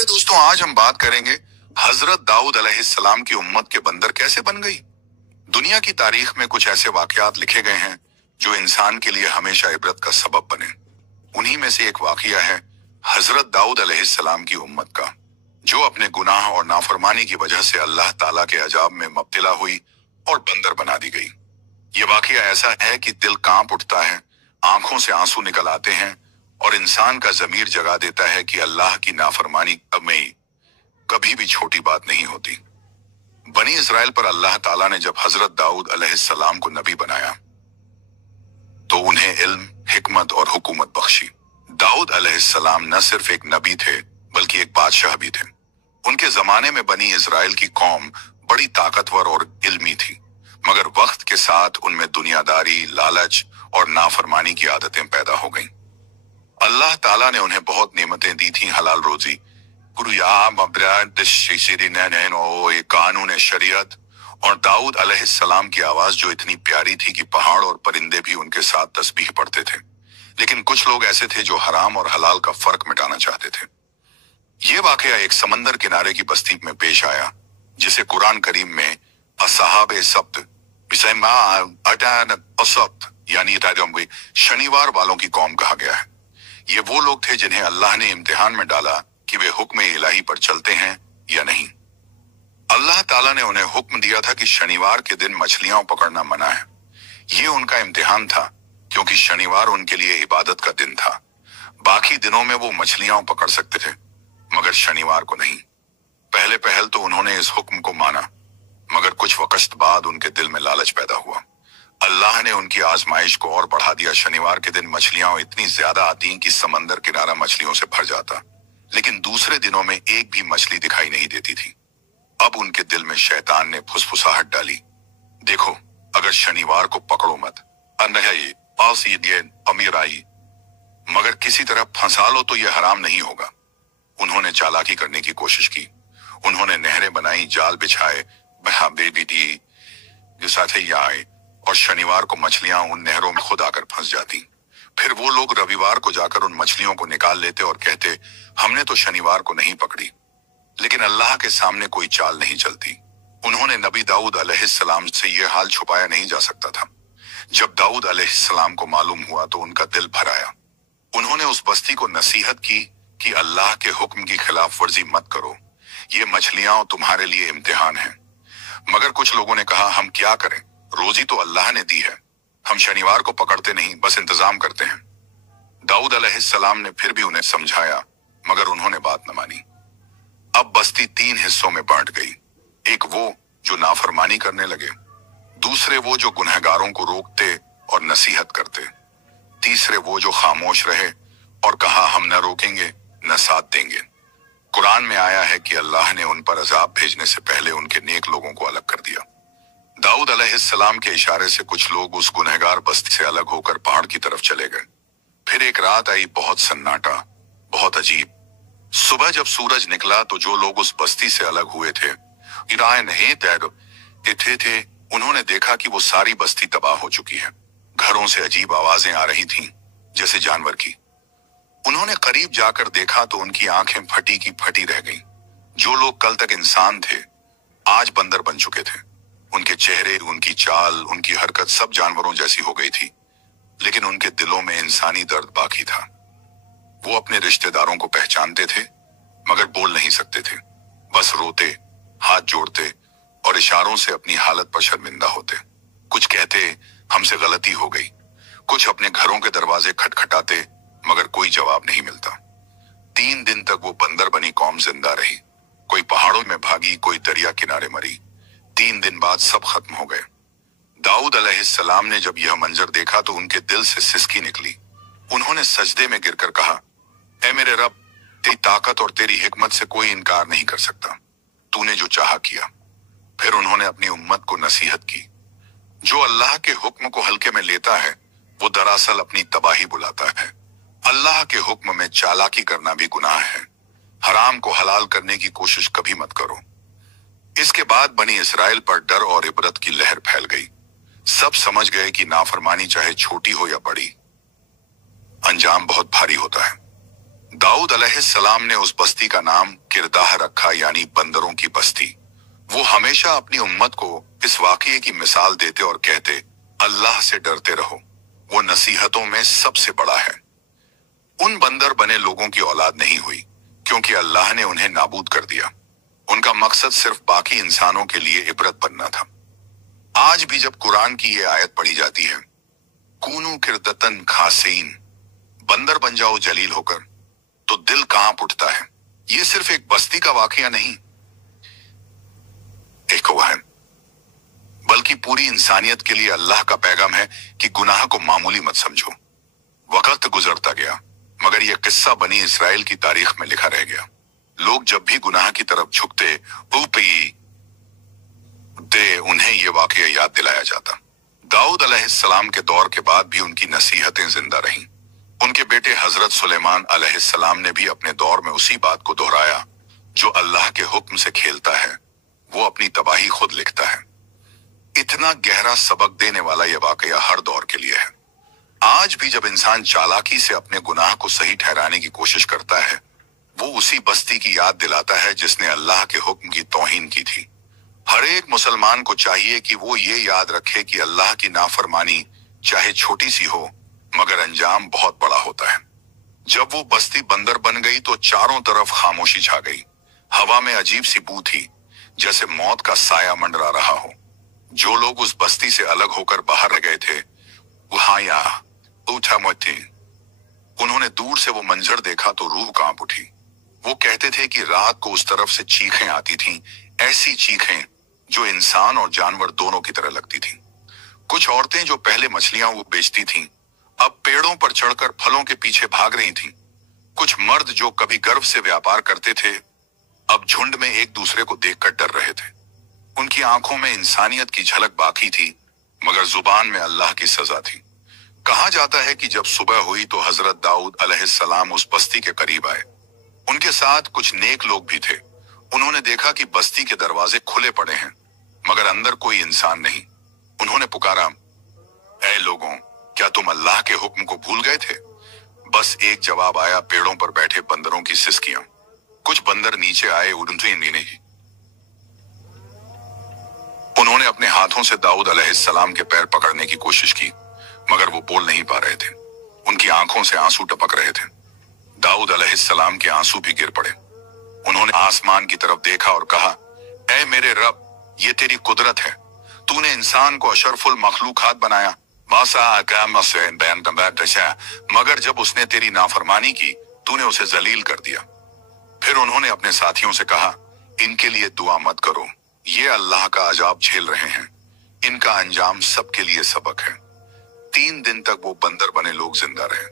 प्यारे दोस्तों, आज हम बात करेंगे हजरत दाऊद अलैहिस्सलाम की उम्मत के बंदर कैसे बन गई। दुनिया की तारीख में कुछ ऐसे वाकयात लिखे गए हैं जो इंसान के लिए हमेशा इबरत का सबब बने। उन्हीं में से एक वाकया है हजरत दाऊद अलैहिस्सलाम की उम्मत का, जो अपने गुनाह और नाफरमानी की वजह से अल्लाह ताला के अजाब में मुब्तला हुई और बंदर बना दी गई। ये वाकया ऐसा है कि दिल कांप उठता है, आंखों से आंसू निकल आते हैं और इंसान का जमीर जगा देता है कि अल्लाह की नाफरमानी में कभी भी छोटी बात नहीं होती। बनी इस्राइल पर अल्लाह ताला ने जब हजरत दाऊद अलैहिस्सलाम को नबी बनाया तो उन्हें इल्म, हिकमत और हुकूमत बख्शी। दाऊद अलैहिस्सलाम न सिर्फ एक नबी थे बल्कि एक बादशाह भी थे। उनके जमाने में बनी इस्राइल की कौम बड़ी ताकतवर और इल्मी थी, मगर वक्त के साथ उनमें दुनियादारी, लालच और नाफरमानी की आदतें पैदा हो गईं। अल्लाह ताला ने उन्हें बहुत नेमतें दी थी, हलाल रोजी, कानून शरीयत और दाऊद अलैहिस्सलाम की आवाज जो इतनी प्यारी थी कि पहाड़ और परिंदे भी उनके साथ तस्बीह पढ़ते थे। लेकिन कुछ लोग ऐसे थे जो हराम और हलाल का फर्क मिटाना चाहते थे। ये वाकया एक समंदर किनारे की बस्ती में पेश आया, जिसे कुरान करीम में असहाबे सब्त यानी शनिवार वालों की कौम कहा गया है। ये वो लोग थे जिन्हें अल्लाह ने इम्तिहान में डाला कि वे हुक्म इलाही पर चलते हैं या नहीं। अल्लाह ताला ने उन्हें हुक्म दिया था कि शनिवार के दिन मछलियां पकड़ना मना है। ये उनका इम्तिहान था, क्योंकि शनिवार उनके लिए इबादत का दिन था। बाकी दिनों में वो मछलियां पकड़ सकते थे, मगर शनिवार को नहीं। पहले पहल तो उन्होंने इस हुक्म को माना, मगर कुछ वक्त बाद उनके दिल में लालच पैदा हुआ। अल्लाह ने उनकी आजमाइश को और बढ़ा दिया। शनिवार के दिन मछलियां इतनी ज्यादा आती कि समंदर किनारा मछलियों से भर जाता, लेकिन दूसरे दिनों में एक भी मछली दिखाई नहीं देती थी। अब उनके दिल में शैतान ने फुसफुसाहट डाली, देखो, अगर शनिवार को पकड़ो मत, अमीर आई, मगर किसी तरह फंसा लो तो यह हराम नहीं होगा। उन्होंने चालाकी करने की कोशिश की। उन्होंने नहरें बनाई, जाल बिछाए, आए और शनिवार को मछलियां उन नहरों में खुद आकर फंस जाती। फिर वो लोग रविवार को जाकर उन मछलियों को निकाल लेते और कहते, हमने तो शनिवार को नहीं पकड़ी। लेकिन अल्लाह के सामने कोई चाल नहीं चलती। उन्होंने नबी दाऊद अलैहिस्सलाम से यह हाल छुपाया नहीं जा सकता था। जब दाऊद अलैहिस्सलाम को मालूम हुआ तो उनका दिल भर आया। उन्होंने उस बस्ती को नसीहत की कि अल्लाह के हुक्म की खिलाफ वर्जी मत करो, ये मछलियां तुम्हारे लिए इम्तिहान है। मगर कुछ लोगों ने कहा, हम क्या करें, रोजी तो अल्लाह ने दी है, हम शनिवार को पकड़ते नहीं, बस इंतजाम करते हैं। दाऊद अलैहिस्सलाम ने फिर भी उन्हें समझाया, मगर उन्होंने बात न मानी। अब बस्ती 3 हिस्सों में बांट गई। एक वो जो नाफरमानी करने लगे, दूसरे वो जो गुनहगारों को रोकते और नसीहत करते, तीसरे वो जो खामोश रहे और कहा, हम न रोकेंगे न साथ देंगे। कुरान में आया है कि अल्लाह ने उन पर अजाब भेजने से पहले उनके नेक लोगों को अलग कर दिया। दाऊद अलैहिस्सलाम के इशारे से कुछ लोग उस गुनहगार बस्ती से अलग होकर पहाड़ की तरफ चले गए। फिर एक रात आई, बहुत सन्नाटा, बहुत अजीब। सुबह जब सूरज निकला तो जो लोग उस बस्ती से अलग हुए थे, उन्होंने देखा कि वो सारी बस्ती तबाह हो चुकी है। घरों से अजीब आवाजें आ रही थीं, जैसे जानवर की। उन्होंने करीब जाकर देखा तो उनकी आंखें फटी की फटी रह गईं। जो लोग कल तक इंसान थे, आज बंदर बन चुके थे। उनके चेहरे, उनकी चाल, उनकी हरकत सब जानवरों जैसी हो गई थी, लेकिन उनके दिलों में इंसानी दर्द बाकी था। वो अपने रिश्तेदारों को पहचानते थे, मगर बोल नहीं सकते थे। बस रोते, हाथ जोड़ते और इशारों से अपनी हालत पर शर्मिंदा होते। कुछ कहते, हमसे गलती हो गई। कुछ अपने घरों के दरवाजे खटखटाते, मगर कोई जवाब नहीं मिलता। 3 दिन तक वो बंदर बनी कौम जिंदा रही। कोई पहाड़ों में भागी, कोई दरिया किनारे मरी। 3 दिन बाद सब खत्म हो गए। दाऊद अलैहिस्सलाम ने जब यह मंजर देखा तो उनके दिल से सिसकी निकली। उन्होंने सजदे में गिरकर कहा, ऐ मेरे रब, तेरी ताकत और तेरी हिकमत से कोई इनकार नहीं कर सकता। तूने जो चाहा किया। फिर उन्होंने अपनी उम्मत को नसीहत की, जो अल्लाह के हुक्म को हल्के में लेता है वो दरअसल अपनी तबाही बुलाता है। अल्लाह के हुक्म में चालाकी करना भी गुनाह है। हराम को हलाल करने की कोशिश कभी मत करो। इसके बाद बनी इस्राइल पर डर और इबरत की लहर फैल गई। सब समझ गए कि नाफरमानी चाहे छोटी हो या बड़ी, अंजाम बहुत भारी होता है। दाऊद अलैहिस्सलाम ने उस बस्ती का नाम किरदाह रखा, यानी बंदरों की बस्ती। वो हमेशा अपनी उम्मत को इस वाकये की मिसाल देते और कहते, अल्लाह से डरते रहो, वो नसीहतों में सबसे बड़ा है। उन बंदर बने लोगों की औलाद नहीं हुई, क्योंकि अल्लाह ने उन्हें नाबूद कर दिया। उनका मकसद सिर्फ बाकी इंसानों के लिए इबरत बनना था। आज भी जब कुरान की ये आयत पढ़ी जाती है, कूनू किरदतन खासीन, बंदर बन जाओ जलील होकर, तो दिल कांप उठता है। ये सिर्फ एक बस्ती का वाकया नहीं, एक वह है, बल्कि पूरी इंसानियत के लिए अल्लाह का पैगाम है कि गुनाह को मामूली मत समझो। वक्त गुजरता गया, मगर यह किस्सा बनी इसराइल की तारीख में लिखा रह गया। लोग जब भी गुनाह की तरफ झुकते उन्हें यह वाकया याद दिलाया जाता। दाऊद अलैहिस्सलाम के दौर के बाद भी उनकी नसीहतें जिंदा रहीं। उनके बेटे हजरत सुलेमान अलैहिस्सलाम ने भी अपने दौर में उसी बात को दोहराया, जो अल्लाह के हुक्म से खेलता है वो अपनी तबाही खुद लिखता है। इतना गहरा सबक देने वाला यह वाकया हर दौर के लिए है। आज भी जब इंसान चालाकी से अपने गुनाह को सही ठहराने की कोशिश करता है, वो उसी बस्ती की याद दिलाता है जिसने अल्लाह के हुक्म की तौहीन की थी। हर एक मुसलमान को चाहिए कि वो ये याद रखे कि अल्लाह की नाफरमानी चाहे छोटी सी हो, मगर अंजाम बहुत बड़ा होता है। जब वो बस्ती बंदर बन गई तो चारों तरफ खामोशी छा गई। हवा में अजीब सी बू थी, जैसे मौत का साया मंडरा रहा हो। जो लोग उस बस्ती से अलग होकर बाहर रह गए थे, उन्होंने दूर से वो मंजर देखा तो रूह कांप उठी। वो कहते थे कि रात को उस तरफ से चीखें आती थीं, ऐसी चीखें जो इंसान और जानवर दोनों की तरह लगती थीं। कुछ औरतें जो पहले मछलियां वो बेचती थीं, अब पेड़ों पर चढ़कर फलों के पीछे भाग रही थीं। कुछ मर्द जो कभी गर्व से व्यापार करते थे, अब झुंड में एक दूसरे को देखकर डर रहे थे। उनकी आंखों में इंसानियत की झलक बाकी थी, मगर जुबान में अल्लाह की सजा थी। कहा जाता है कि जब सुबह हुई तो हजरत दाऊद अलैहिस्सलाम उस बस्ती के करीब आए। उनके साथ कुछ नेक लोग भी थे। उन्होंने देखा कि बस्ती के दरवाजे खुले पड़े हैं, मगर अंदर कोई इंसान नहीं। उन्होंने पुकारा, ऐ लोगों, क्या तुम अल्लाह के हुक्म को भूल गए थे? बस एक जवाब आया, पेड़ों पर बैठे बंदरों की सिसकियां। कुछ बंदर नीचे आए, उन्होंने अपने हाथों से दाऊद अलैहिस्सलाम के पैर पकड़ने की कोशिश की, मगर वो बोल नहीं पा रहे थे। उनकी आंखों से आंसू टपक रहे थे। दाऊद अलैहिस्सलाम के आंसू भी गिर पड़े। उन्होंने आसमान की तरफ देखा और कहा, ऐ मेरे रब, ये तेरी कुदरत है। तूने इंसान को अशरफुल मखलूकात बनाया, मगर जब उसने तेरी नाफरमानी की, तूने उसे जलील कर दिया। फिर उन्होंने अपने साथियों से कहा, इनके लिए दुआ मत करो, ये अल्लाह का अजाब झेल रहे हैं। इनका अंजाम सबके लिए सबक है। 3 दिन तक वो बंदर बने लोग जिंदा रहे।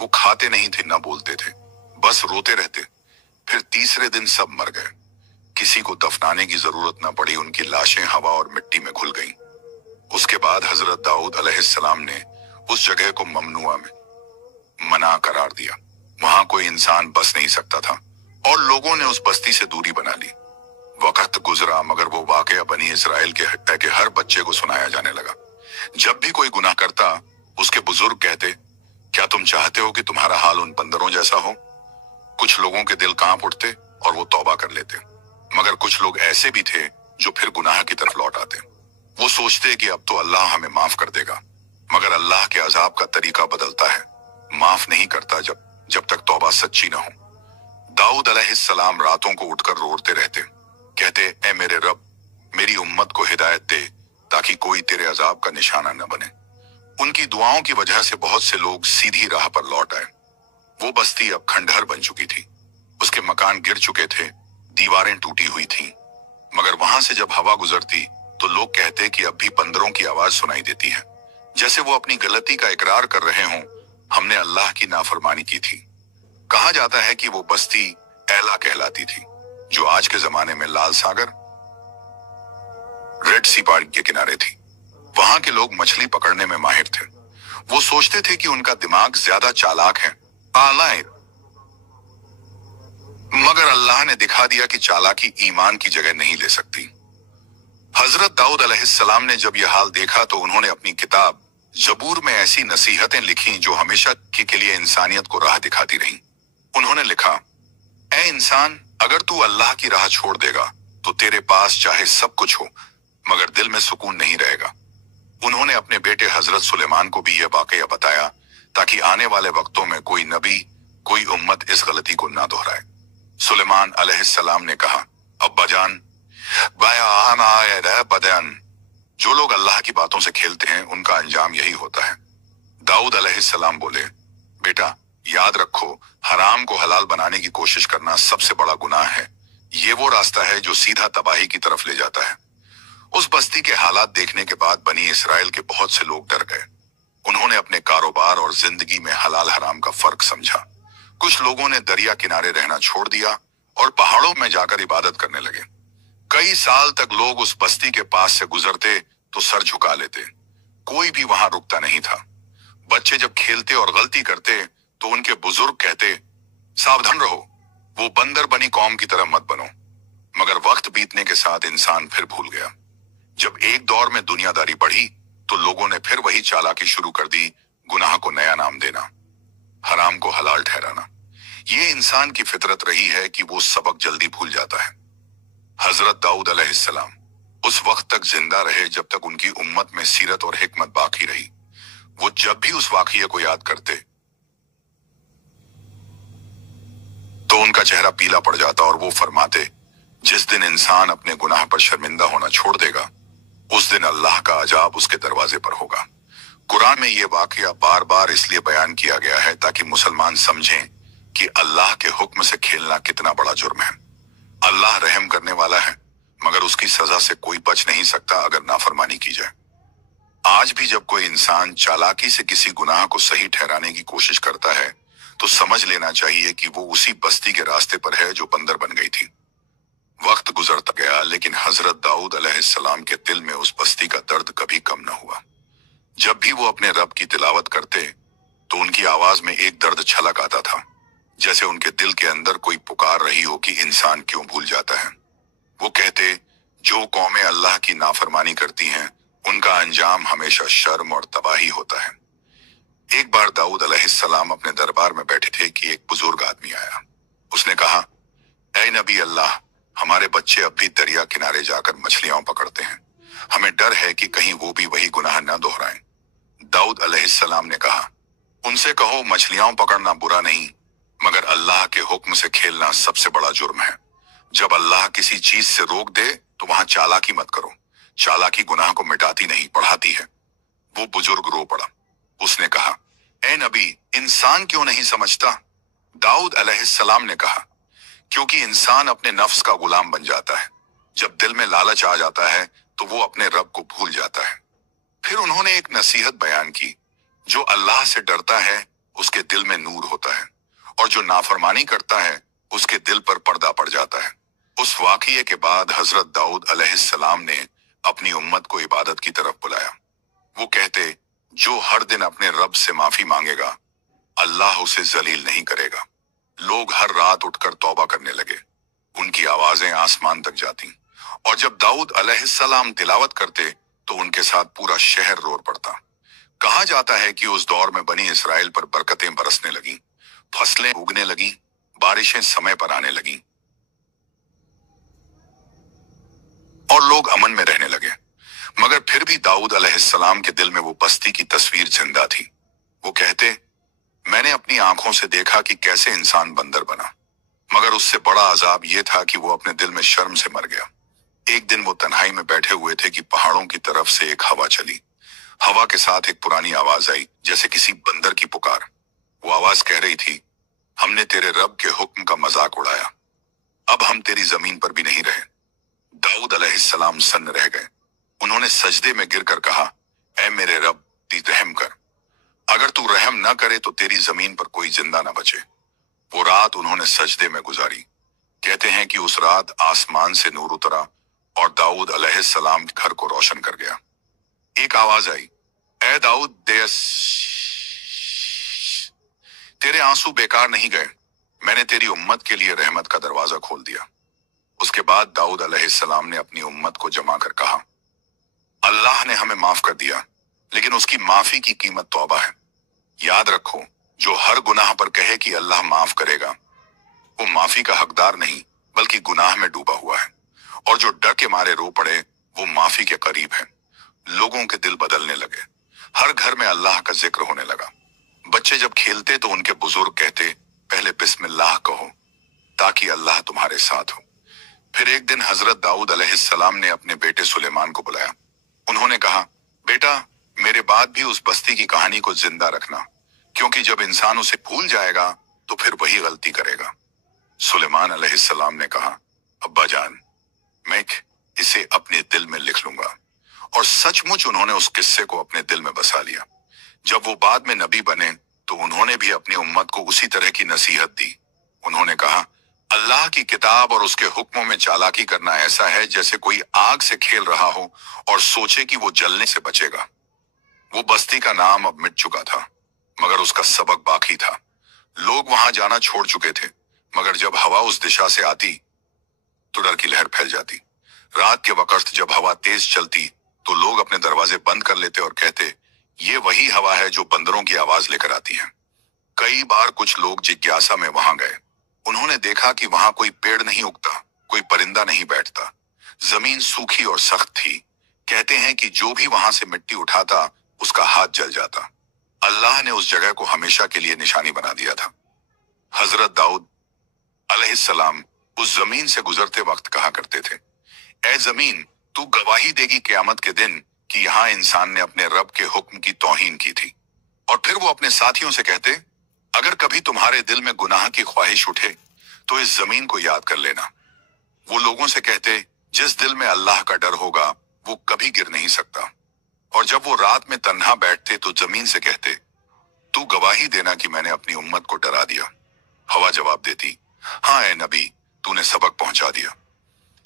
वो खाते नहीं थे, न बोलते थे, बस रोते रहते। फिर तीसरे दिन सब मर गए। किसी को दफनाने की जरूरत न पड़ी, उनकी लाशें हवा और मिट्टी में घुल गईं। उसके बाद हजरत दाऊद अलैहिस्सलाम ने उस जगह को ममनुआ में मना करार दिया। वहां कोई इंसान बस नहीं सकता था और लोगों ने उस बस्ती से दूरी बना ली। वक्त गुजरा, मगर वो वाकया बनी इसराइल के हर बच्चे को सुनाया जाने लगा। जब भी कोई गुनाह करता, उसके बुजुर्ग कहते, क्या तुम चाहते हो कि तुम्हारा हाल उन बंदरों जैसा हो? कुछ लोगों के दिल कांप उठते और वो तौबा कर लेते, मगर कुछ लोग ऐसे भी थे जो फिर गुनाह की तरफ लौट आते। वो सोचते कि अब तो अल्लाह हमें माफ कर देगा, मगर अल्लाह के अजाब का तरीका बदलता है। माफ नहीं करता जब तक तौबा सच्ची न हो। दाऊद अलैहिस्सलाम रातों को उठकर रोते रहते, कहते, ऐ मेरे रब, मेरी उम्मत को हिदायत दे ताकि कोई तेरे अजाब का निशाना न बने। उनकी दुआओं की वजह से बहुत से लोग सीधी राह पर लौट आए। वो बस्ती अब खंडहर बन चुकी थी। उसके मकान गिर चुके थे, दीवारें टूटी हुई थीं, मगर वहां से जब हवा गुजरती तो लोग कहते कि अब भी बंदरों की आवाज सुनाई देती है, जैसे वो अपनी गलती का इकरार कर रहे हों, हमने अल्लाह की नाफरमानी की थी। कहा जाता है कि वो बस्ती ऐला कहलाती थी, जो आज के जमाने में लाल सागर, रेड सी पहाड़ी के किनारे थी। वहां के लोग मछली पकड़ने में माहिर थे। वो सोचते थे कि उनका दिमाग ज्यादा चालाक है, मगर अल्लाह ने दिखा दिया कि चालाकी ईमान की जगह नहीं ले सकती। हजरत दाऊद अलैहिस्सलाम ने जब यह हाल देखा तो उन्होंने अपनी किताब जबूर में ऐसी नसीहतें लिखी जो हमेशा के लिए इंसानियत को राह दिखाती रहीं। उन्होंने लिखा, ऐ इंसान, अगर तू अल्लाह की राह छोड़ देगा तो तेरे पास चाहे सब कुछ हो मगर दिल में सुकून नहीं रहेगा। उन्होंने अपने बेटे हजरत सुलेमान को भी यह वाकया बताया ताकि आने वाले वक्तों में कोई नबी, कोई उम्मत इस गलती को ना दोहराए। सुलेमान अलैहिस्सलाम ने कहा, अब्बा जान, बयान, जो लोग अल्लाह की बातों से खेलते हैं उनका अंजाम यही होता है। दाऊद अलैहिस्सलाम बोले, बेटा याद रखो, हराम को हलाल बनाने की कोशिश करना सबसे बड़ा गुनाह है। ये वो रास्ता है जो सीधा तबाही की तरफ ले जाता है। उस बस्ती के हालात देखने के बाद बनी इसराइल के बहुत से लोग डर गए। उन्होंने अपने कारोबार और जिंदगी में हलाल हराम का फर्क समझा। कुछ लोगों ने दरिया किनारे रहना छोड़ दिया और पहाड़ों में जाकर इबादत करने लगे। कई साल तक लोग उस बस्ती के पास से गुजरते तो सर झुका लेते, कोई भी वहां रुकता नहीं था। बच्चे जब खेलते और गलती करते तो उनके बुजुर्ग कहते, सावधान रहो, वो बंदर बनी कौम की तरह मत बनो। मगर वक्त बीतने के साथ इंसान फिर भूल गया। जब एक दौर में दुनियादारी बढ़ी तो लोगों ने फिर वही चालाकी शुरू कर दी, गुनाह को नया नाम देना, हराम को हलाल ठहराना। ये इंसान की फितरत रही है कि वो सबक जल्दी भूल जाता है। हजरत दाऊद अलैहिस्सलाम उस वक्त तक जिंदा रहे जब तक उनकी उम्मत में सीरत और हिकमत बाकी रही। वो जब भी उस वाकये को याद करते तो उनका चेहरा पीला पड़ जाता और वो फरमाते, जिस दिन इंसान अपने गुनाह पर शर्मिंदा होना छोड़ देगा उस दिन अल्लाह का अजाब उसके दरवाजे पर होगा। कुरान में ये वाकया बार बार इसलिए बयान किया गया है ताकि मुसलमान समझें कि अल्लाह के हुक्म से खेलना कितना बड़ा जुर्म है। अल्लाह रहम करने वाला है मगर उसकी सजा से कोई बच नहीं सकता अगर नाफरमानी की जाए। आज भी जब कोई इंसान चालाकी से किसी गुनाह को सही ठहराने की कोशिश करता है तो समझ लेना चाहिए कि वो उसी बस्ती के रास्ते पर है जो बंदर बन गई थी। वक्त गुजरता गया लेकिन हजरत दाऊद अलैहिस्सलाम के दिल में उस बस्ती का दर्द कभी कम न हुआ। जब भी वो अपने रब की तिलावत करते तो उनकी आवाज में एक दर्द छलक आता था, जैसे उनके दिल के अंदर कोई पुकार रही हो कि इंसान क्यों भूल जाता है। वो कहते, जो कौमें अल्लाह की नाफरमानी करती हैं उनका अंजाम हमेशा शर्म और तबाही होता है। एक बार दाऊद अलैहिस्सलाम अपने दरबार में बैठे थे कि एक बुजुर्ग आदमी आया। उसने कहा, ऐ नबी अल्लाह, हमारे बच्चे अब भी दरिया किनारे जाकर मछलियां पकड़ते हैं। हमें डर है कि कहीं वो भी वही गुनाह न दोहराएं। दाऊद अलैहिस्सलाम ने कहा, उनसे कहो मछलियां पकड़ना बुरा नहीं मगर अल्लाह के हुक्म से खेलना सबसे बड़ा जुर्म है। जब अल्लाह किसी चीज से रोक दे तो वहां चालाकी मत करो। चालाकी गुनाह को मिटाती नहीं, बढ़ाती है। वो बुजुर्ग रो पड़ा। उसने कहा, ए नबी, इंसान क्यों नहीं समझता? दाऊद अलैहिस्सलाम ने कहा, क्योंकि इंसान अपने नफ्स का गुलाम बन जाता है। जब दिल में लालच आ जाता है तो वो अपने रब को भूल जाता है। फिर उन्होंने एक नसीहत बयान की, जो अल्लाह से डरता है उसके दिल में नूर होता है और जो नाफरमानी करता है उसके दिल पर पर्दा पड़ जाता है। उस वाकये के बाद हजरत दाऊद अलैहिस्सलाम ने अपनी उम्मत को इबादत की तरफ बुलाया। वो कहते, जो हर दिन अपने रब से माफी मांगेगा अल्लाह उसे जलील नहीं करेगा। लोग हर रात उठकर तौबा करने लगे। उनकी आवाजें आसमान तक जाती और जब दाऊद अलैहिस्सलाम तिलावत करते तो उनके साथ पूरा शहर रोर पड़ता। कहा जाता है कि उस दौर में बनी इसराइल पर बरकतें बरसने लगी, फसलें उगने लगी, बारिशें समय पर आने लगी और लोग अमन में रहने लगे। मगर फिर भी दाऊद अलैहिस्सलाम के दिल में वो बस्ती की तस्वीर जिंदा थी। वो कहते, मैंने अपनी आंखों से देखा कि कैसे इंसान बंदर बना, मगर उससे बड़ा अजाब ये था कि वो अपने दिल में शर्म से मर गया। एक दिन वो तन्हाई में बैठे हुए थे कि पहाड़ों की तरफ से एक हवा चली। हवा के साथ एक पुरानी आवाज आई, जैसे किसी बंदर की पुकार। वो आवाज कह रही थी, हमने तेरे रब के हुक्म का मजाक उड़ाया, अब हम तेरी जमीन पर भी नहीं रहे। दाऊद अलैहिस्सलाम सन्न रह गए। उन्होंने सजदे में गिरकर कहा, ऐ मेरे रब, तू रहम कर। अगर तू रहम न करे तो तेरी जमीन पर कोई जिंदा न बचे। वो रात उन्होंने सजदे में गुजारी। कहते हैं कि उस रात आसमान से नूर उतरा और दाऊद अलैहिस्सलाम घर को रोशन कर गया। एक आवाज आई, ऐ दाऊद, तेरे आंसू बेकार नहीं गए, मैंने तेरी उम्मत के लिए रहमत का दरवाजा खोल दिया। उसके बाद दाऊद अलैहिस्सलाम ने अपनी उम्मत को जमा कर कहा, अल्लाह ने हमें माफ कर दिया, लेकिन उसकी माफी की कीमत तौबा है। याद रखो, जो हर गुनाह पर कहे कि अल्लाह माफ करेगा, वो माफी का हकदार नहीं बल्कि गुनाह में डूबा हुआ है, और जो डर के मारे रो पड़े वो माफी के करीब है। लोगों के दिल बदलने लगे। हर घर में अल्लाह का जिक्र होने लगा। बच्चे जब खेलते तो उनके बुजुर्ग कहते, पहले बिस्मिल्लाह कहो ताकि अल्लाह तुम्हारे साथ हो। फिर एक दिन हजरत दाऊद अलैहिस्सलाम ने अपने बेटे सुलेमान को बुलाया। उन्होंने कहा, बेटा, मेरे बाद भी उस बस्ती की कहानी को जिंदा रखना, क्योंकि जब इंसान उसे भूल जाएगा तो फिर वही गलती करेगा। सुलेमान अलैहिस्सलाम ने कहा, अब्बा जान, मैं इसे अपने दिल में लिख लूंगा। और सचमुच उन्होंने उस किस्से को अपने दिल में बसा लिया। जब वो बाद में नबी बने तो उन्होंने भी अपनी उम्मत को उसी तरह की नसीहत दी। उन्होंने कहा, अल्लाह की किताब और उसके हुक्मों में चालाकी करना ऐसा है जैसे कोई आग से खेल रहा हो और सोचे कि वो जलने से बचेगा। वो बस्ती का नाम अब मिट चुका था, मगर उसका सबक बाकी था। लोग वहां जाना छोड़ चुके थे, मगर जब हवा उस दिशा से आती तो डर की लहर फैल जाती। रात के वक्त जब हवा तेज चलती तो लोग अपने दरवाजे बंद कर लेते और कहते, ये वही हवा है जो बंदरों की आवाज लेकर आती है। कई बार कुछ लोग जिज्ञासा में वहां गए। उन्होंने देखा कि वहां कोई पेड़ नहीं उगता, कोई परिंदा नहीं बैठता। जमीन सूखी और सख्त थी। कहते हैं कि जो भी वहां से मिट्टी उठाता उसका हाथ जल जाता। अल्लाह ने उस जगह को हमेशा के लिए निशानी बना दिया था। हजरत दाऊद अलैहिस्सलाम उस जमीन से गुजरते वक्त कहा करते थे, ए जमीन, तू गवाही देगी क़यामत के दिन कि यहाँ इंसान ने अपने रब के हुक्म की तौहीन की थी। और फिर वो अपने साथियों से कहते, अगर कभी तुम्हारे दिल में गुनाह की ख्वाहिश उठे तो इस जमीन को याद कर लेना। वो लोगों से कहते, जिस दिल में अल्लाह का डर होगा वो कभी गिर नहीं सकता। और जब वो रात में तन्हा बैठते तो जमीन से कहते, तू गवाही देना कि मैंने अपनी उम्मत को डरा दिया। हवा जवाब देती, हाँ ए नबी, तूने सबक पहुंचा दिया।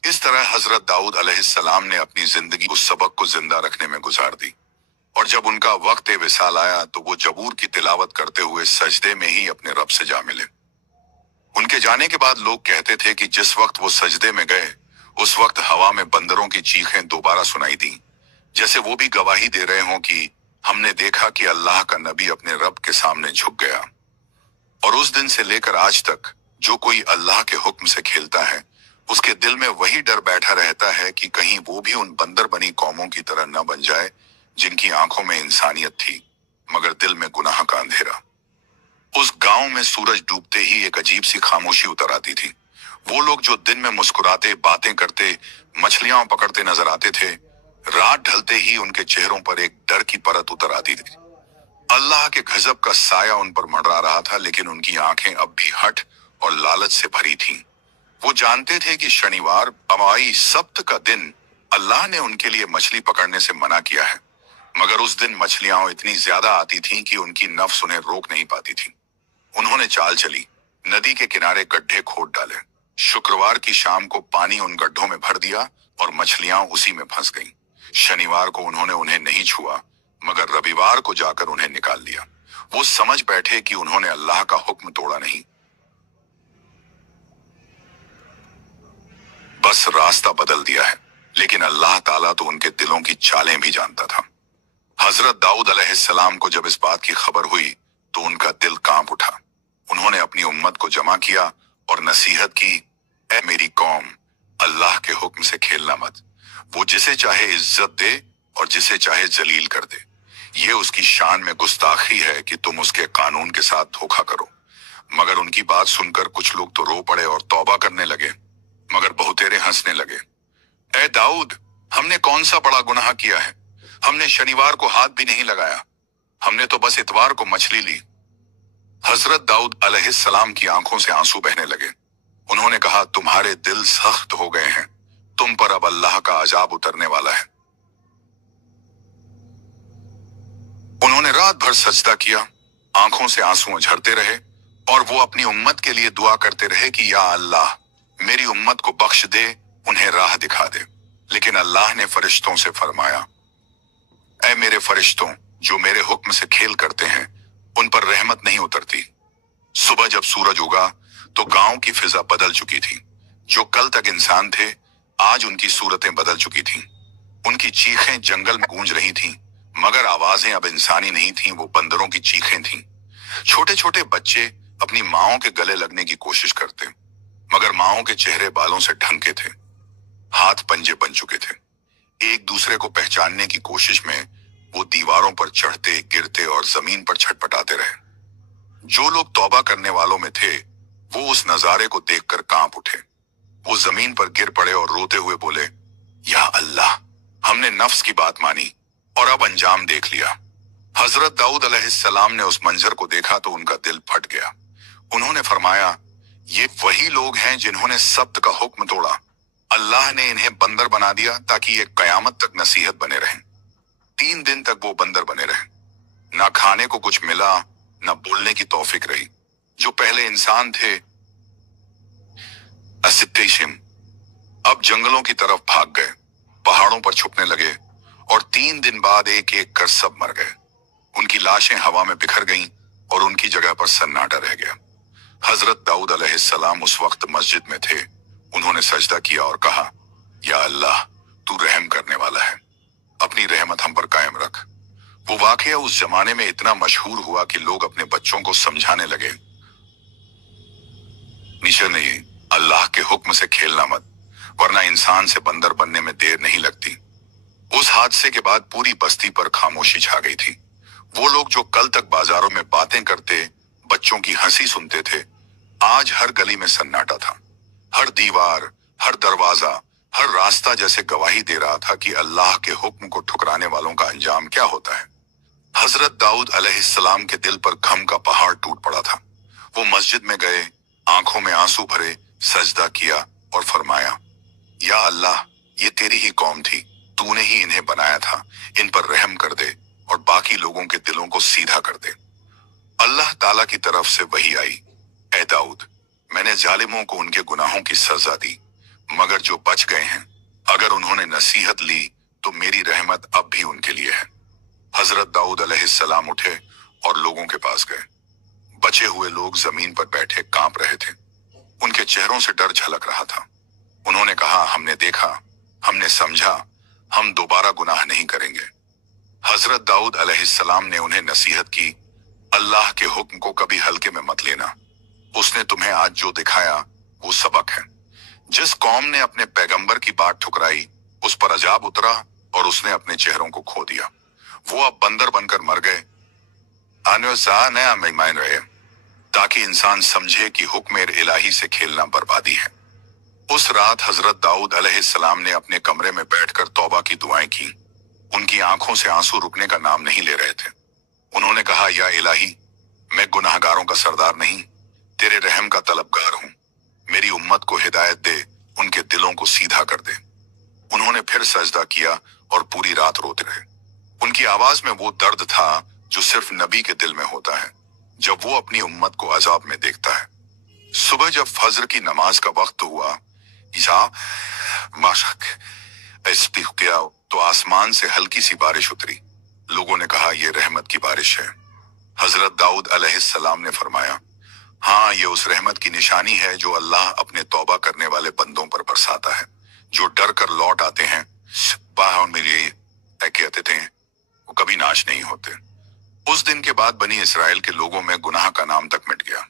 इस तरह हजरत दाऊद अलैहिस्सलाम ने अपनी जिंदगी उस सबक को जिंदा रखने में गुजार दी। और जब उनका वक्त विसाल आया तो वो जबूर की तिलावत करते हुए सजदे में ही अपने रब से जा मिले। उनके जाने के बाद लोग कहते थे कि जिस वक्त वो सजदे में गए उस वक्त हवा में बंदरों की चीखें दोबारा सुनाई दी, जैसे वो भी गवाही दे रहे हों कि हमने देखा कि अल्लाह का नबी अपने रब के सामने झुक गया। और उस दिन से लेकर आज तक जो कोई अल्लाह के हुक्म से खेलता है उसके दिल में वही डर बैठा रहता है कि कहीं वो भी उन बंदर बनी कौमों की तरह न बन जाए जिनकी आंखों में इंसानियत थी मगर दिल में गुनाह का अंधेरा। उस गांव में सूरज डूबते ही एक अजीब सी खामोशी उतर आती थी। वो लोग जो दिन में मुस्कुराते, बातें करते, मछलियां पकड़ते नजर आते थे, रात ढलते ही उनके चेहरों पर एक डर की परत उतर आती थी। अल्लाह के गजब का साया उन पर मंडरा रहा था, लेकिन उनकी आंखें अब भी हठ और लालच से भरी थीं। वो जानते थे कि शनिवार अमाई सब्त का दिन अल्लाह ने उनके लिए मछली पकड़ने से मना किया है, मगर उस दिन मछलियां इतनी ज्यादा आती थीं कि उनकी नफ्स उन्हें रोक नहीं पाती थी। उन्होंने चाल चली, नदी के किनारे गड्ढे खोद डाले। शुक्रवार की शाम को पानी उन गड्ढों में भर दिया और मछलियां उसी में फंस गईं। शनिवार को उन्होंने उन्हें नहीं छुआ, मगर रविवार को जाकर उन्हें निकाल लिया। वो समझ बैठे कि उन्होंने अल्लाह का हुक्म तोड़ा नहीं, बस रास्ता बदल दिया है। लेकिन अल्लाह ताला तो उनके दिलों की चालें भी जानता था। हजरत दाऊद अलैहिस्सलाम को जब इस बात की खबर हुई तो उनका दिल कांप उठा। उन्होंने अपनी उम्मत को जमा किया और नसीहत की, ए मेरी कौम, अल्लाह के हुक्म से खेलना मत। वो जिसे चाहे इज्जत दे और जिसे चाहे जलील कर दे। ये उसकी शान में गुस्ताखी है कि तुम उसके कानून के साथ धोखा करो। मगर उनकी बात सुनकर कुछ लोग तो रो पड़े और तौबा करने लगे, मगर बहुतेरे हंसने लगे। ए दाऊद, हमने कौन सा बड़ा गुनाह किया है? हमने शनिवार को हाथ भी नहीं लगाया, हमने तो बस इतवार को मछली ली। हजरत दाऊद अलैहिस्सलाम की आंखों से आंसू बहने लगे। उन्होंने कहा, तुम्हारे दिल सख्त हो गए हैं, तुम पर अब अल्लाह का अजाब उतरने वाला है। उन्होंने रात भर सजदा किया, आंखों से आंसू झरते रहे और वो अपनी उम्मत के लिए दुआ करते रहे कि या अल्लाह, मेरी उम्मत को बख्श दे, उन्हें राह दिखा दे। लेकिन अल्लाह ने फरिश्तों से फरमाया, ऐ मेरे फरिश्तों, जो मेरे हुक्म से खेल करते हैं उन पर रहमत नहीं उतरती। सुबह जब सूरज उगा तो गांव की फिजा बदल चुकी थी। जो कल तक इंसान थे आज उनकी सूरतें बदल चुकी थीं। उनकी चीखें जंगल में गूंज रही थीं, मगर आवाजें अब इंसानी नहीं थीं, वो बंदरों की चीखें थीं। छोटे छोटे बच्चे अपनी माओं के गले लगने की कोशिश करते, मगर माओं के चेहरे बालों से ढंके थे, हाथ पंजे बन चुके थे। एक दूसरे को पहचानने की कोशिश में वो दीवारों पर चढ़ते गिरते और जमीन पर छटपटाते रहे। जो लोग तौबा करने वालों में थे वो उस नजारे को देखकर कांप उठे। वो जमीन पर गिर पड़े और रोते हुए बोले, या अल्लाह, हमने नफ्स की बात मानी और अब अंजाम देख लिया। हजरत दाऊद अलैहिस्सलाम ने उस मंजर को देखा तो उनका दिल फट गया। उन्होंने फरमाया, ये वही लोग हैं जिन्होंने सब्त का हुक्म तोड़ा। अल्लाह ने इन्हें बंदर बना दिया ताकि ये कयामत तक नसीहत बने रहें। 3 दिन तक वो बंदर बने रहे। ना खाने को कुछ मिला, ना बोलने की तौफीक रही। जो पहले इंसान थे असित्तेशिम अब जंगलों की तरफ भाग गए, पहाड़ों पर छुपने लगे और 3 दिन बाद एक एक कर सब मर गए। उनकी लाशें हवा में बिखर गईं और उनकी जगह पर सन्नाटा रह गया। हजरत दाऊद अलैहिस्सलाम उस वक्त मस्जिद में थे। उन्होंने सजदा किया और कहा, या अल्लाह, तू रहम करने वाला है, अपनी रहमत हम पर कायम रख। वो वाकया उस जमाने में इतना मशहूर हुआ कि लोग अपने बच्चों को समझाने लगे, नीचे नहीं, अल्लाह के हुक्म से खेलना मत, वरना इंसान से बंदर बनने में देर नहीं लगती। उस हादसे के बाद पूरी बस्ती पर खामोशी छा गई थी। वो लोग जो कल तक बाजारों में बातें करते, बच्चों की हंसी सुनते थे, आज हर गली में सन्नाटा था। हर दीवार, हर दरवाजा, हर रास्ता जैसे गवाही दे रहा था कि अल्लाह के हुक्म को ठुकराने वालों का अंजाम क्या होता है। हजरत दाऊद अलैहिस्सलाम के दिल पर गम का पहाड़ टूट पड़ा था। वो मस्जिद में गए, आंखों में आंसू भरे, सजदा किया और फरमाया, या अल्लाह, ये तेरी ही कौम थी, तूने ही इन्हें बनाया था, इन पर रहम कर दे और बाकी लोगों के दिलों को सीधा कर दे। अल्लाह ताला की तरफ से वही आई, ऐ दाऊद, मैंने जालिमों को उनके गुनाहों की सजा दी, मगर जो बच गए हैं, अगर उन्होंने नसीहत ली तो मेरी रहमत अब भी उनके लिए है। हजरत दाऊद अलैहिस्सलाम उठे और लोगों के पास गए। बचे हुए लोग जमीन पर बैठे कांप रहे थे। उनके चेहरों से डर झलक रहा था। उन्होंने कहा, हमने देखा, हमने समझा, हम दोबारा गुनाह नहीं करेंगे। हजरत दाऊद अलैहिस्सलाम ने उन्हें नसीहत की, अल्लाह के हुक्म को कभी हल्के में मत लेना। उसने तुम्हें आज जो दिखाया वो सबक है। जिस कौम ने अपने पैगंबर की बात ठुकराई, उस पर अजाब उतरा और उसने अपने चेहरों को खो दिया। वो अब बंदर बनकर मर गए, नया मेहमान रहे, ताकि इंसान समझे कि हुक्म इलाही से खेलना बर्बादी है। उस रात हजरत दाऊद अलैहिस्सलाम ने अपने कमरे में बैठकर तौबा की दुआएं की। उनकी आंखों से आंसू रुकने का नाम नहीं ले रहे थे। उन्होंने कहा, या इलाही, मैं गुनाहगारों का सरदार नहीं, तेरे रहम का तलबगार हूं। मेरी उम्मत को हिदायत दे, उनके दिलों को सीधा कर दे। उन्होंने फिर सजदा किया और पूरी रात रोते रहे। उनकी आवाज में वो दर्द था जो सिर्फ नबी के दिल में होता है जब वो अपनी उम्मत को अजाब में देखता है। सुबह जब फजर की नमाज का वक्त हुआ, किया तो आसमान से हल्की सी बारिश उतरी। लोगों ने कहा, यह रहमत की बारिश है। हजरत दाऊद अलैहिस्सलाम ने फरमाया, हाँ, ये उस रहमत की निशानी है जो अल्लाह अपने तौबा करने वाले बंदों पर बरसाता है, जो डर कर लौट आते हैं। कहते थे वो कभी नाश नहीं होते। उस दिन के बाद बनी इसराइल के लोगों में गुनाह का नाम तक मिट गया।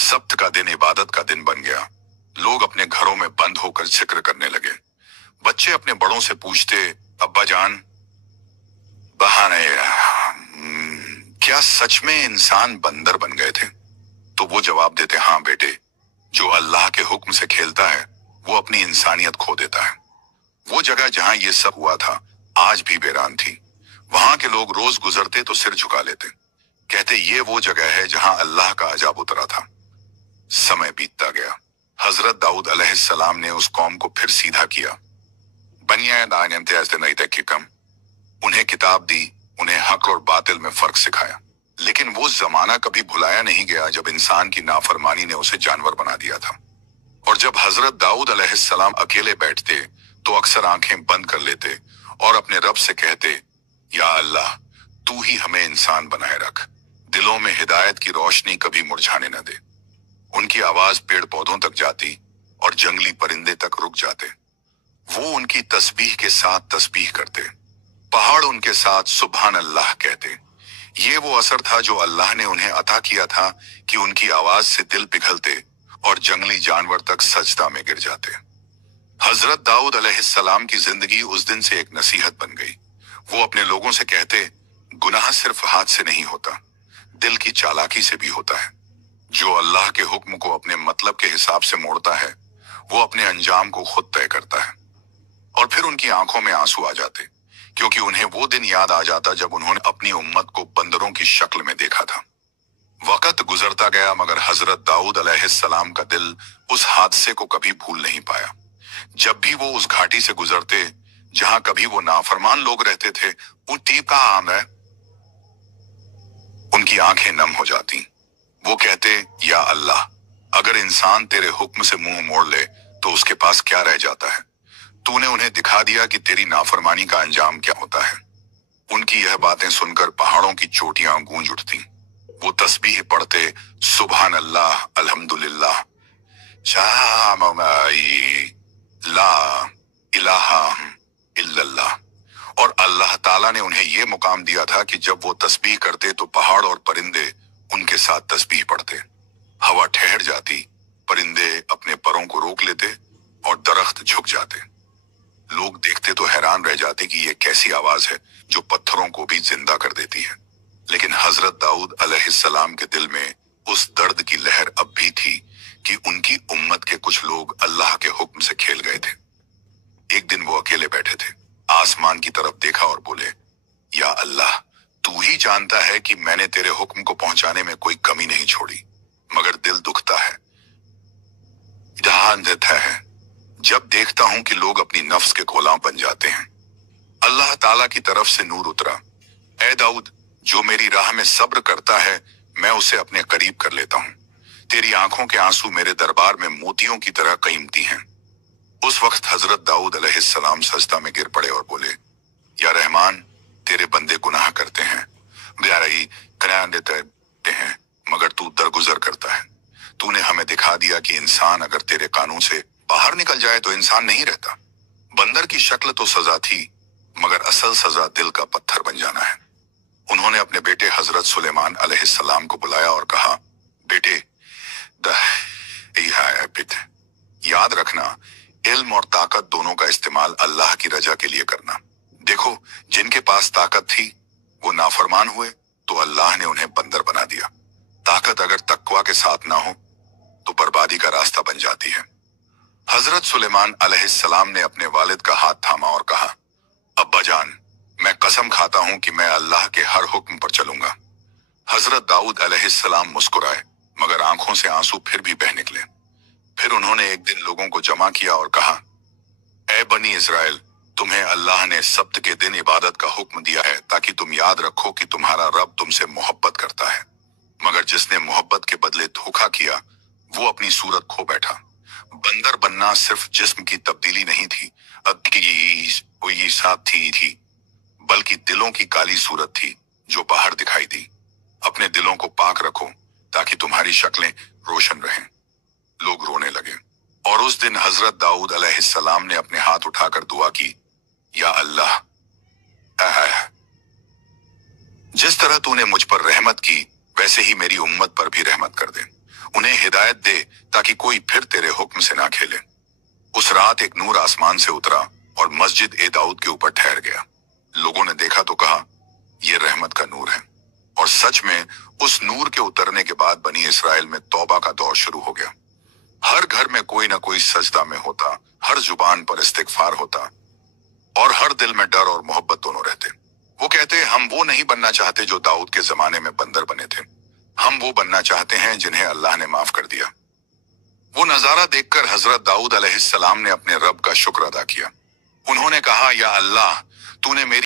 सब्त का दिन इबादत का दिन बन गया। लोग अपने घरों में बंद होकर जिक्र करने लगे। बच्चे अपने बड़ों से पूछते, अब्बा जान, बहाने, क्या सच में इंसान बंदर बन गए थे? तो वो जवाब देते, हाँ बेटे, जो अल्लाह के हुक्म से खेलता है वो अपनी इंसानियत खो देता है। वो जगह जहां ये सब हुआ था आज भी वीरान थी। वहां के लोग रोज गुजरते तो सिर झुका लेते, कहते ये वो जगह है जहां अल्लाह का अजाब उतरा था। समय बीतता गया। हजरत दाऊद अलैहिस्सलाम ने उस कौम को फिर सीधा किया। उन्हें किताब दी, उन्हें हक और बातिल में फर्क सिखाया। लेकिन वो जमाना कभी भुलाया नहीं गया जब इंसान की नाफरमानी ने उसे जानवर बना दिया था। और जब हजरत दाऊद अलैहिस्सलाम अकेले बैठते तो अक्सर आंखें बंद कर लेते और अपने रब से कहते, या अल्लाह, तू ही हमें इंसान बनाए रख, दिलों में हिदायत की रोशनी कभी मुरझाने न दे। उनकी आवाज पेड़ पौधों तक जाती और जंगली परिंदे तक रुक जाते। वो उनकी तस्बीह के साथ तस्बीह करते, पहाड़ उनके साथ सुभान अल्लाह कहते। ये वो असर था जो अल्लाह ने उन्हें अता किया था कि उनकी आवाज से दिल पिघलते और जंगली जानवर तक सजदा में गिर जाते। हजरत दाऊद अलैहिस्सलाम की जिंदगी उस दिन से एक नसीहत बन गई। वो अपने लोगों से कहते, गुनाह सिर्फ हाथ से नहीं होता, दिल की चालाकी से भी होता है। जो अल्लाह के हुक्म को अपने मतलब के हिसाब से मोड़ता है, वो अपने अंजाम को खुद तय करता है। और फिर उनकी आंखों में आंसू आ जाते, क्योंकि उन्हें वो दिन याद आ जाता जब उन्होंने अपनी उम्मत को बंदरों की शक्ल में देखा था। वक्त गुजरता गया, मगर हजरत दाऊद अलैहिस्सलाम का दिल उस हादसे को कभी भूल नहीं पाया। जब भी वो उस घाटी से गुजरते जहां कभी वो नाफरमान लोग रहते थे, उनकी का आम है, उनकी आंखें नम हो जाती। वो कहते, या अल्लाह, अगर इंसान तेरे हुक्म से मुंह मोड़ ले तो उसके पास क्या रह जाता है। तूने उन्हें दिखा दिया कि तेरी नाफरमानी का अंजाम क्या होता है। उनकी यह बातें सुनकर पहाड़ों की चोटियां गूंज उठती। वो तस्बीह पढ़ते, सुभान अल्लाह, अल्हम्दुलिल्लाह, ला इलाहा इल्लल्लाह। और अल्लाह ताला ने उन्हें यह मुकाम दिया था कि जब वो तस्बीह करते तो पहाड़ और परिंदे उनके साथ तस्बीह पढ़ते। हवा ठहर जाती, परिंदे अपने परों को रोक लेते और दरख्त झुक जाते। लोग देखते तो हैरान रह जाते कि ये कैसी आवाज है जो पत्थरों को भी जिंदा कर देती है। लेकिन हजरत दाऊद अलैहिस्सलाम के दिल में उस दर्द की लहर अब भी थी कि उनकी उम्मत के कुछ लोग अल्लाह के हुक्म से खेल गए थे। एक दिन वो अकेले बैठे थे, आसमान की तरफ देखा और बोले, या अल्लाह, तू ही जानता है कि मैंने तेरे हुक्म को पहुंचाने में कोई कमी नहीं छोड़ी, मगर दिल दुखता है, ध्यान देता है जब देखता हूं कि लोग अपनी नफ्स के गुलाम बन जाते हैं। अल्लाह ताला की तरफ से नूर उतरा, ए दाऊद, जो मेरी राह में सब्र करता है मैं उसे अपने करीब कर लेता हूं। तेरी आंखों के आंसू मेरे दरबार में मोतियों की तरह कीमती हैं। उस वक्त हजरत दाऊद अलैहिस्सलाम सजदा में गिर पड़े और बोले, या रहमान, तेरे बंदे गुनाह करते हैं, बेयाराई करान देते हैं, मगर तू दरगुजर करता है। तूने हमें दिखा दिया कि इंसान अगर तेरे कानून से बाहर निकल जाए तो इंसान नहीं रहता। बंदर की शक्ल तो सजा थी, मगर असल सजा दिल का पत्थर बन जाना है। उन्होंने अपने बेटे हजरत सुलेमान अलैहिस्सलाम को बुलाया और कहा, बेटे, याद रखना, इल्म और ताकत दोनों का इस्तेमाल अल्लाह की रजा के लिए करना। देखो, जिनके पास ताकत थी वो नाफरमान हुए तो अल्लाह ने उन्हें बंदर बना दिया। ताकत अगर तकवा के साथ ना हो तो बर्बादी का रास्ता बन जाती है। हजरत सुलेमान अलैहिस्सलाम ने अपने वालिद का हाथ थामा और कहा, अब्बा जान, मैं कसम खाता हूं कि मैं अल्लाह के हर हुक्म पर चलूंगा। हजरत दाऊद अलैहिस्सलाम मुस्कुराए, मगर आंखों से आंसू फिर भी बह निकले। फिर उन्होंने एक दिन लोगों को जमा किया और कहा, ए बनी इस्राएल, तुम्हें अल्लाह ने सब्त के दिन इबादत का हुक्म दिया है ताकि तुम याद रखो कि तुम्हारा रब तुमसे मोहब्बत करता है। मगर जिसने मोहब्बत के बदले धोखा किया वो अपनी सूरत खो बैठा। बंदर बनना सिर्फ जिस्म की तब्दीली नहीं थी, ये साथ थी, बल्कि दिलों की काली सूरत थी जो बाहर दिखाई दी। अपने दिलों को पाक रखो ताकि तुम्हारी शक्लें रोशन रहें। लोग रोने लगे और उस दिन हजरत दाऊद अलैहिस्सलाम ने अपने हाथ उठाकर दुआ की, या अल्लाह, जिस तरह तूने मुझ पर रहमत की वैसे ही मेरी उम्मत पर भी रहमत कर दे। उन्हें हिदायत दे ताकि कोई फिर तेरे हुक्म से ना खेले। उस रात एक नूर आसमान से उतरा और मस्जिद ए दाऊद के ऊपर ठहर गया। लोगों ने देखा तो कहा, यह रहमत का नूर है। और सच में उस नूर के उतरने के बाद बनी इसराइल में तौबा का दौर शुरू हो गया। हर घर में कोई ना कोई सजदा में होता, हर जुबान पर इस्तिगफार होता और हर दिल में डर और मोहब्बत दोनों रहते। वो कहते, हम वो नहीं बनना चाहते जो दाऊद के जमाने में बंदर बने थे, हम वो बनना चाहते हैं जिन्हें अल्लाह ने माफ कर दिया। वो नजारा देखकर हजरत दाऊद अलैहिस्सलाम ने अपने रब का शुक्र अदा किया। उन्होंने कहा, या अल्लाह, तूने मेरी